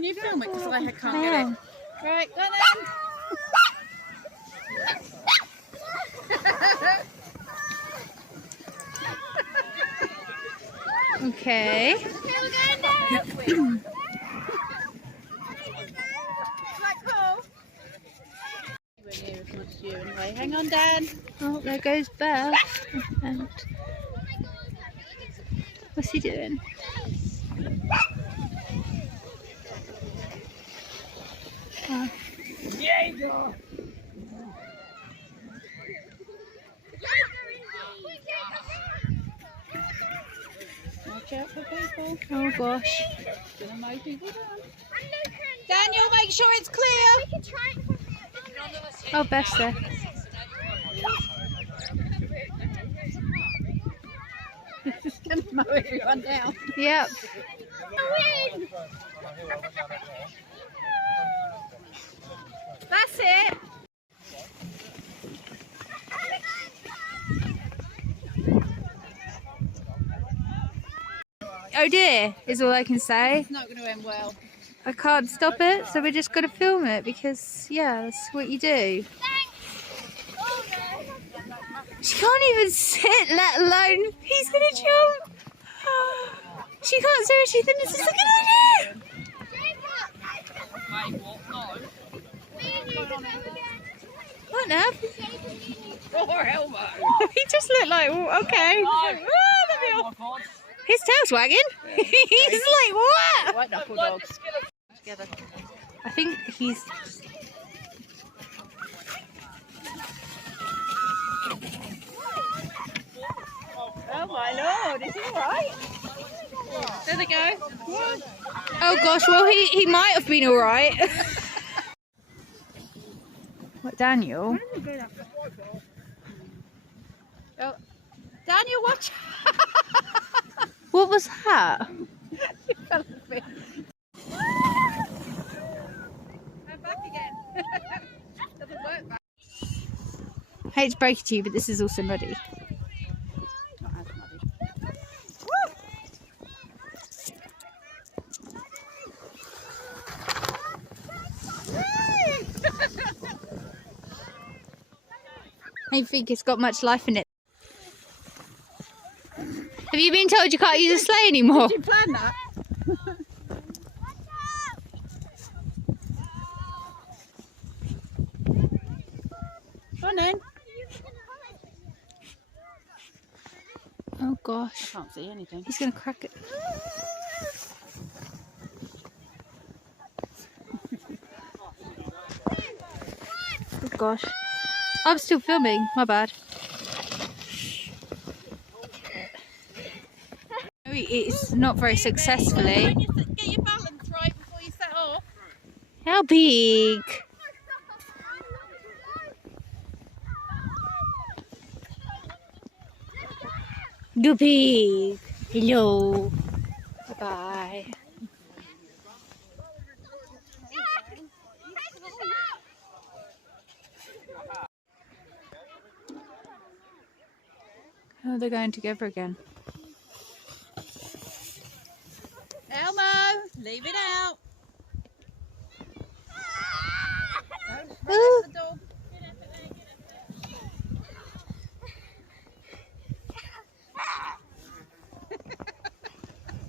Can you film it? Because I can't get it. Right, go then. Okay. Anyway, hang on, Dan. Oh, there goes Beth. And what's he doing? Oh. Watch out for people. Oh gosh. Gonna mow people down. Daniel, make sure it's clear. Oh, Beth's there. Just gonna mow everyone down. Yep. That's it. Oh dear, is all I can say. It's not going to end well. I can't stop it, so we're just going to film it because, yeah, that's what you do. She can't even sit, let alone he's going to jump. She can't seriously think this is a good idea. What now? Poor Elmo. He just looked like, well, okay. His tail's wagging. He's like, what? White knuckle dogs. Together. I think he's... Oh my lord, is he alright? There they go. Oh gosh, well he might have been alright. What, Daniel? Oh, Daniel, watch. What was that? You fell off it. And back again. Doesn't work back. I hate to break it to you, but this is also muddy. Not as muddy. I don't think it's got much life in it. Have you been told you can't use a sleigh anymore? Did you plan that? Go on then. Oh I gosh, can't see anything. he's going to crack it. Oh gosh, I'm still filming, my bad. It's not very successfully. Get your balance right before you set off. How big? Too big. Hello. Bye. Oh, they're going together again. Elmo, leave it out. Ooh. The dog.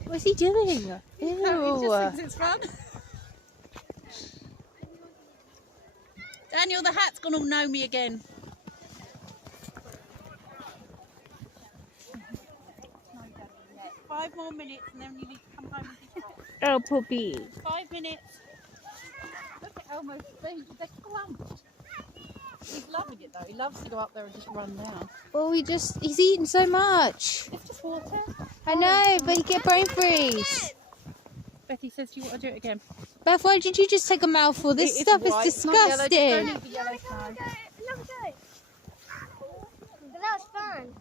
What's he doing? Ew. Oh, he just thinks it's fun. Daniel, the hat's gonna know me again. Five more minutes and then you need to come home and be hot. Oh, puppy. 5 minutes. Look at Elmo's feet, they're clumped. He's loving it though, he loves to go up there and just run down. Well, he's eaten so much. It's just water. I know, but he get brain freeze. Betty says, do you want to do it again? Beth, why did you just take a mouthful? This It stuff is white, it's not yellow, just disgusting. don't eat the yellow side. But that was fun.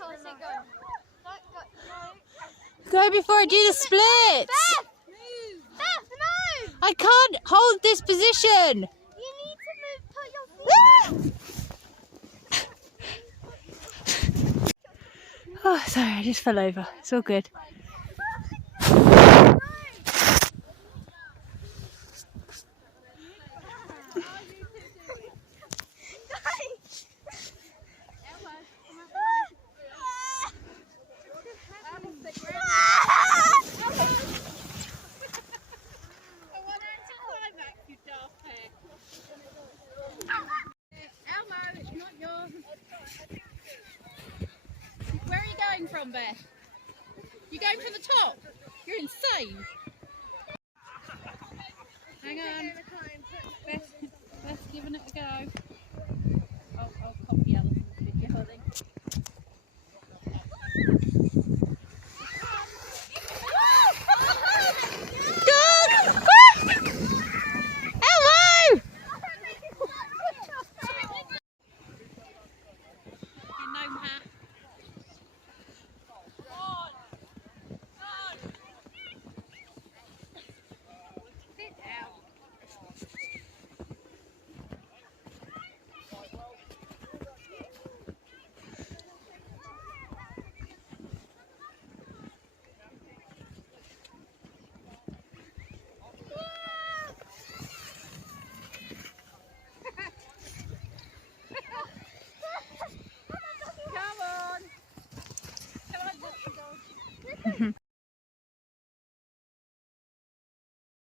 can't sit going. Don't go. No. Go before I do the splits. Beth, no! I can't hold this position. You need to move. Put your feet. Oh, sorry, I just fell over. It's all good. Elmo, it's not yours. Where are you going from, Beth? You going for the top? You're insane. Hang on.